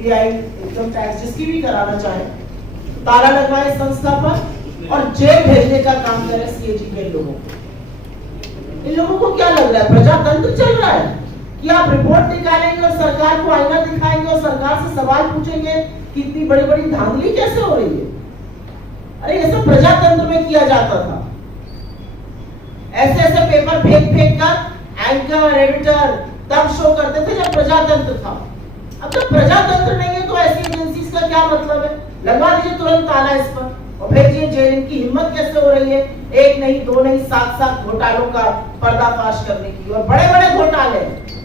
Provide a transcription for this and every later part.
CBI, income tax, जिसकी भी कराना चाहे, ताला लगवाए संस्था पर और जेल भेजने का काम करे सीएजी के लोगों को। इन लोगों को क्या लग रहा है प्रजातंत्र चल रहा है कि आप रिपोर्ट निकालेंगे और सरकार को आईना दिखाएंगे और सरकार से सवाल पूछेंगे कि इतनी बड़ी बड़ी धांधली कैसे हो रही है। अरे ये सब प्रजातंत्र में किया जाता था। ऐसे ऐसे पेपर फेंक कर एंकर एडिटर तब शो करते थे जब प्रजातंत्र था। अब जब प्रजातंत्र नहीं है तो ऐसी एजेंसीज का क्या मतलब है? लगवा दीजिए तुरंत ताला इस पर और भेजिए जेल। इनकी हिम्मत कैसे हो रही है एक नहीं दो नहीं 7 घोटालों का पर्दाफाश करने की। और बड़े बड़े घोटाले,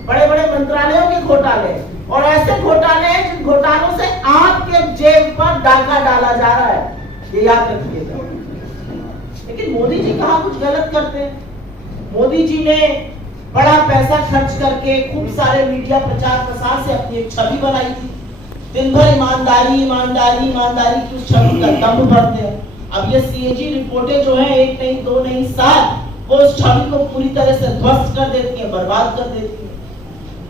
बड़े बड़े मंत्रालयों के घोटाले और ऐसे घोटाले हैं जिन घोटालों से आपके जेब पर डाका डाला जा रहा है, ये याद रखिएगा। लेकिन मोदी जी कहाँ कुछ गलत करते हैं। मोदी जी ने बड़ा पैसा खर्च करके खूब सारे मीडिया प्रचार प्रसार से अपनी एक छवि बनाई थी। दिन भर ईमानदारी ईमानदारी ईमानदारी की उस छवि का दम भरते हैं। अब ये सीएजी रिपोर्टें जो है एक नहीं दो नहीं 7 वो उस छवि को पूरी तरह से ध्वस्त कर देती है, बर्बाद कर देती है।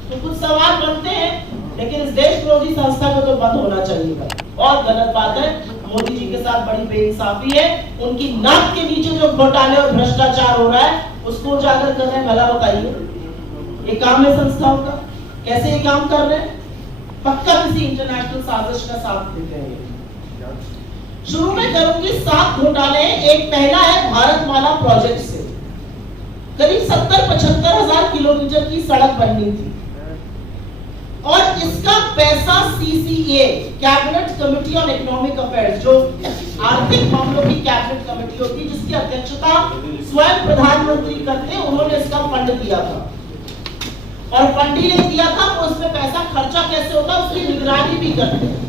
तो कुछ सवाल बनते हैं, लेकिन इस देश विरोधी संस्था को तो बंद होना चाहिए। और गलत बात है, मोदी जी के साथ बड़ी बेइंसाफी है। उनकी नाक के नीचे जो घोटाले और भ्रष्टाचार हो रहा है उसको उजागर कर रहे हैं। भला बताइए ये काम है संस्थाओं का? कैसे ये काम कर रहे हैं? पक्का किसी इंटरनेशनल साजिश का साथ देते हैं। शुरू में करूंगी 7 घोटाले। एक पहला है भारतमाला प्रोजेक्ट से करीब 70-75 हजार किलोमीटर की सड़क बननी थी और इसका पैसा CCA cabinet committee on economic affairs, जो आर्थिक मामलों की कैबिनेट कमेटी होती है जिसकी अध्यक्षता स्वयं प्रधानमंत्री करते हैं, उन्होंने इसका फंड दिया था। और फंड ही नहीं दिया था तो उसमें पैसा खर्चा कैसे होता है उसकी निगरानी भी करते हैं।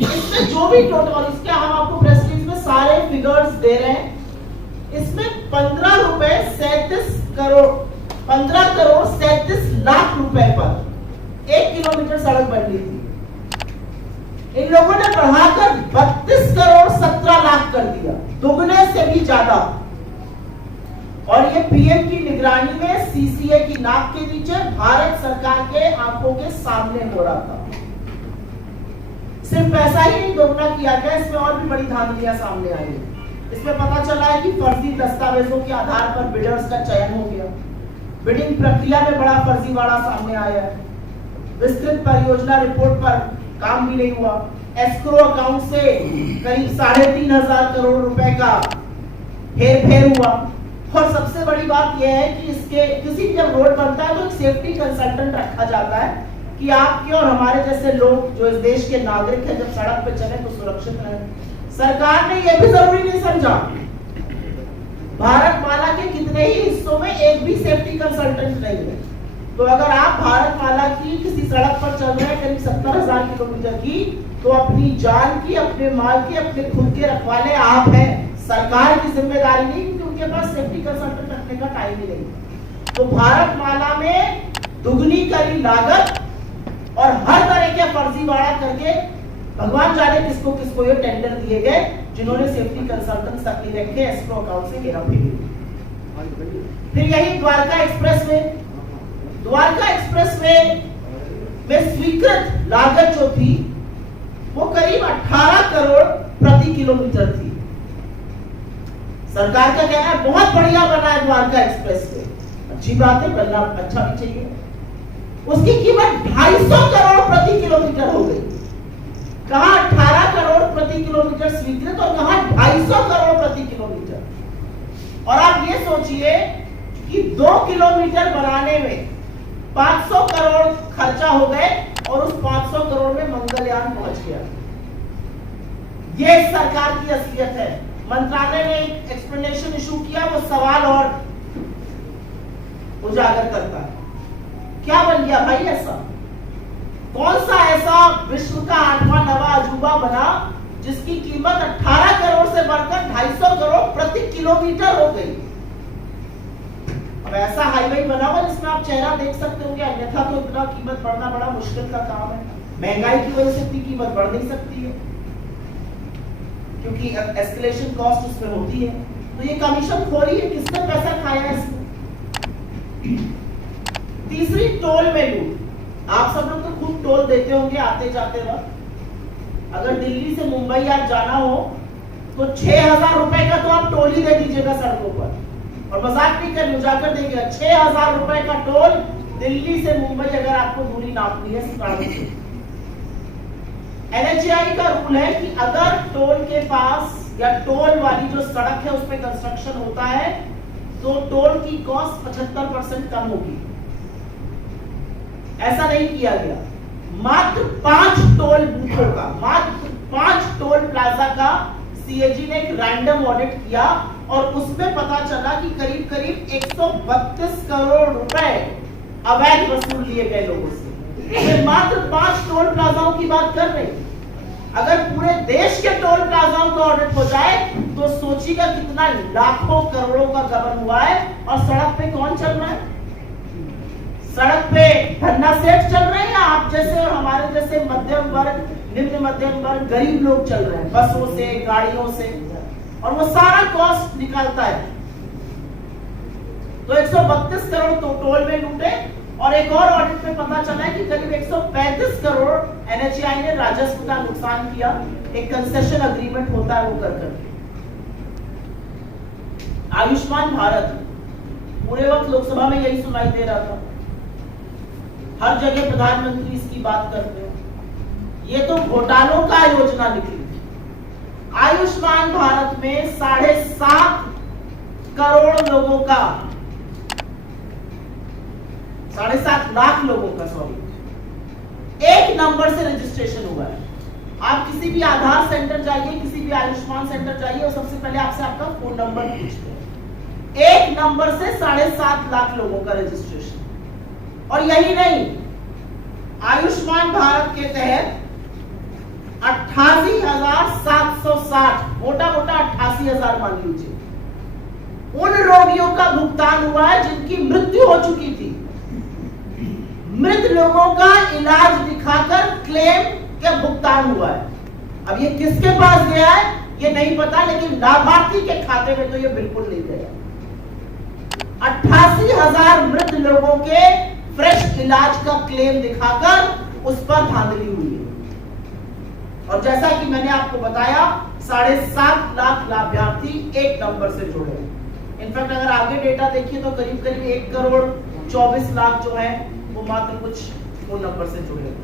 इसमें जो भी टोटल, इसके हम आपको प्रेस रिलीज में सारे फिगर्स दे रहे हैं। इसमें 15 करोड़ 37 लाख रुपए पर 1 किलोमीटर सड़क बननी थी। इन लोगों ने बढ़ाकर 32 करोड़ 17 लाख कर दिया, दुगने से भी ज्यादा। और ये पीएम की निगरानी में सीसीए की नाक के नीचे भारत सरकार के आंखों के सामने हो रहा था। सिर्फ पैसा ही नहीं दोगुना किया गया, इसमें और भी बड़ी धांधलियां सामने आई है। इसमें पता चला है कि फर्जी दस्तावेजों के आधार पर बिडर्स का चयन हो गया। बिडिंग प्रक्रिया में बड़ा फर्जीवाड़ा सामने आया है। विस्तृत परियोजना रिपोर्ट पर काम भी नहीं हुआ। एस्क्रो अकाउंट से करीब 3.5 करोड़ रुपए का हेरफेर हुआ। और सबसे बड़ी बात यह है कि इसके किसी भी जब रोड बनता है तो एक सेफ्टी कंसल्टेंट रखा जाता है कि आपके और हमारे जैसे लोग जो इस देश के नागरिक हैं जब सड़क पे चले तो सुरक्षित रहे। सरकार ने यह भी जरूरी नहीं समझा। भारतमाला के कितने ही हिस्सों में एक भी सेफ्टी कंसल्टेंट नहीं है। तो अगर आप भारतमाला की किसी सड़क पर चल रहे हैं करीब 70,000 किलोमीटर की, तो अपनी जान की, अपने माल की, अपने खुद के रखवाले आप हैं। सरकार की जिम्मेदारी नहीं, क्योंकि उनके पास सेफ्टी कंसल्टेंट रखने का टाइम ही नहीं। तो भारतमाला में दुगनी करी लागत और हर तरह के फर्जीवाड़ा करके भगवान जाने किसको किसको ये टेंडर दिए गए, जिन्होंने सेफ्टी कंसल्टेंट तक नहीं रखे, एस्क्रो अकाउंट से हेरा फेरी। फिर यही द्वारका एक्सप्रेस में स्वीकृत लागत जो थी वो करीब 18 करोड़ प्रति किलोमीटर थी। सरकार का कहना है बहुत बढ़िया बना है द्वारका एक्सप्रेस वे, अच्छी बात है, बनना अच्छा भी चाहिए। उसकी कीमत 250 करोड़ प्रति किलोमीटर हो गई। कहां 18 करोड़ प्रति किलोमीटर स्वीकृत और कहां 250 करोड़ प्रति किलोमीटर। और आप ये सोचिए कि 2 किलोमीटर बनाने में 500 करोड़ खर्चा हो गए और उस 500 करोड़ में मंगलयान पहुंच गया। ये सरकार की असलियत है। मंत्रालय ने एक एक्सप्लेनेशन इशू किया, वो सवाल और उजागर करता है। क्या बन गया भाई ऐसा? कौन सा ऐसा विश्व का 8वां नवा अजूबा बना जिसकी कीमत 18 करोड़ से बढ़कर 250 करोड़ प्रति किलोमीटर हो गई? अब ऐसा हाईवे बना हुआ जिसमें आप चेहरा देख सकते होंगे, अन्यथा तो इतना कीमत बढ़ना बड़ा मुश्किल का काम है। महंगाई की वजह से इतनी कीमत बढ़ नहीं सकती है, क्योंकि एस्केलेशन कॉस्ट उसमें होती है। तो ये कमीशन खोरी है, किसने पैसा खाया है इसमें? तीसरी टोल में लूट। आप सब लोग तो खूब टोल देते होंगे आते जाते वक्त। अगर दिल्ली से मुंबई आज जाना हो तो 6,000 रुपए का तो आप टोल ही दे दीजिएगा सड़कों पर, और मजाक नहीं कर रही हूं, जाकर देखिएगा 6,000 रुपए का टोल दिल्ली से मुंबई अगर आपको दूरी नापनी है सड़क से। NHAI का रूल है कि अगर टोल के पास या टोल वाली जो सड़क है उस पर कंस्ट्रक्शन होता है तो टोल की कॉस्ट 75% कम होगी। ऐसा नहीं किया गया। मात्र 5 टोल बूथों का, मात्र 5 टोल प्लाजा का CAG ने एक रैंडम ऑडिट किया और उसमें पता चला कि करीब करीब 132 करोड़ रुपए अवैध वसूल लिए गए लोगों से। तो मात्र 5 टोल प्लाजाओं की बात कर रहे हैं। अगर पूरे देश के टोल प्लाजाओं का ऑडिट हो जाए तो सोचिएगा कितना लाखों करोड़ों का गबन हुआ है। और सड़क पे कौन चल रहा है? सड़क पे धन्ना सेठ चल रहे हैं या आप जैसे और हमारे जैसे मध्यम वर्ग, निम्न मध्यम वर्ग, गरीब लोग चल रहे हैं बसों से, गाड़ियों से, और वो सारा कॉस्ट निकालता है। तो 132 करोड़ तो टोल में लूटे और एक और ऑडिट में पता चला है कि करीब 135 करोड़ NHAI ने राजस्व का नुकसान किया। एक कंसेशन अग्रीमेंट होता है वो कर। आयुष्मान भारत पूरे वक्त लोकसभा में यही सुनाई दे रहा था, हर जगह प्रधानमंत्री इसकी बात करते हैं। ये तो घोटालों का योजना निकली। आयुष्मान भारत में 7.5 करोड़ लोगों का, 7.5 लाख लोगों का, सॉरी, एक नंबर से रजिस्ट्रेशन हुआ है। आप किसी भी आधार सेंटर जाइए, किसी भी आयुष्मान सेंटर जाइए और सबसे पहले आपसे आपका फोन नंबर पूछते हैं। एक नंबर से 7.5 लाख लोगों का रजिस्ट्रेशन। और यही नहीं, आयुष्मान भारत के तहत 88,760, मोटा मोटा 88,000 मान लीजिए, उन रोगियों का भुगतान हुआ है जिनकी मृत्यु हो चुकी थी। मृत लोगों का इलाज दिखाकर क्लेम का भुगतान हुआ है। अब ये किसके पास गया है ये नहीं पता, लेकिन लाभार्थी के खाते में तो ये बिल्कुल नहीं गया। 88,000 मृत लोगों के फ्रेश इलाज का क्लेम दिखाकर उस पर धांधली हुई है। और जैसा कि मैंने आपको बताया 7.5 लाख लाभार्थी एक नंबर से जुड़े। इनफैक्ट अगर आगे डेटा देखिए तो करीब करीब 1 करोड़ 24 लाख जो है वो मात्र कुछ फोन नंबर से जुड़े।